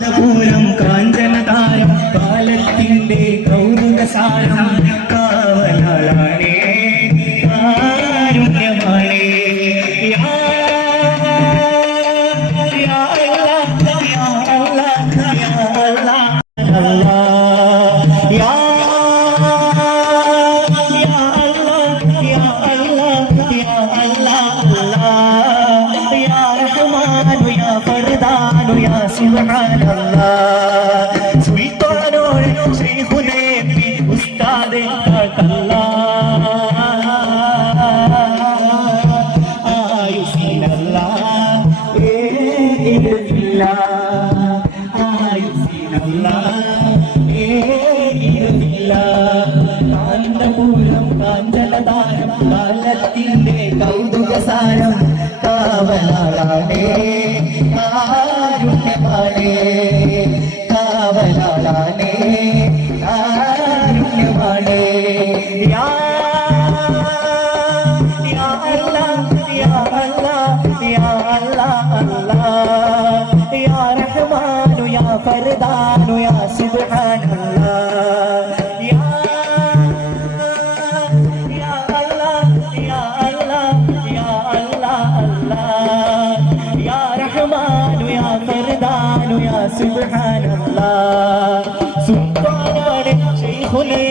പൂരം കാഞ്ചനതാരം കാലത്തിന്റെ കൗതുകസാരം കാവലാളാണേ കാരുണ്യമാണേ യാ അല്ലാഹ് യാ അല്ലാഹ് യാ അല്ലാഹ് യാ സുബ്ഹാനല്ലാഹ് സുൽത്താനോട് ശൈഖുനേ ഉസ്താദേ കാന്തപുരം കാഞ്ചനതാരം കാലത്തിന്റെ കൗതുകസാരം കാവലാളാണേ കാരുണ്യമാണേ കാവലാളാണേ കാരുണ്യമാണേ യാ അല്ലാഹ് യാ അല്ലാഹ് യാ അല്ലാഹ് അല്ലാഹ് യാ റഹ്മാനു യാ ഫർദാനു യാ സുബ്ഹാനല്ലാഹ് യാ അല്ലാഹ് യാ അല്ലാഹ് യാ അല്ലാഹ് അല്ലാഹ് യാ റഹ്മാനു യാ ഫർദാനു യാ സുബ്ഹാനല്ലാഹ് സുബ്ഹാനല്ലാഹ് ശൈഖുനേ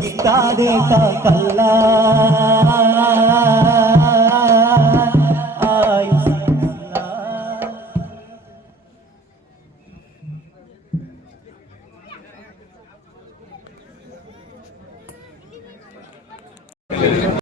ഉസ്താദേ കാക്കല്ലാഹ്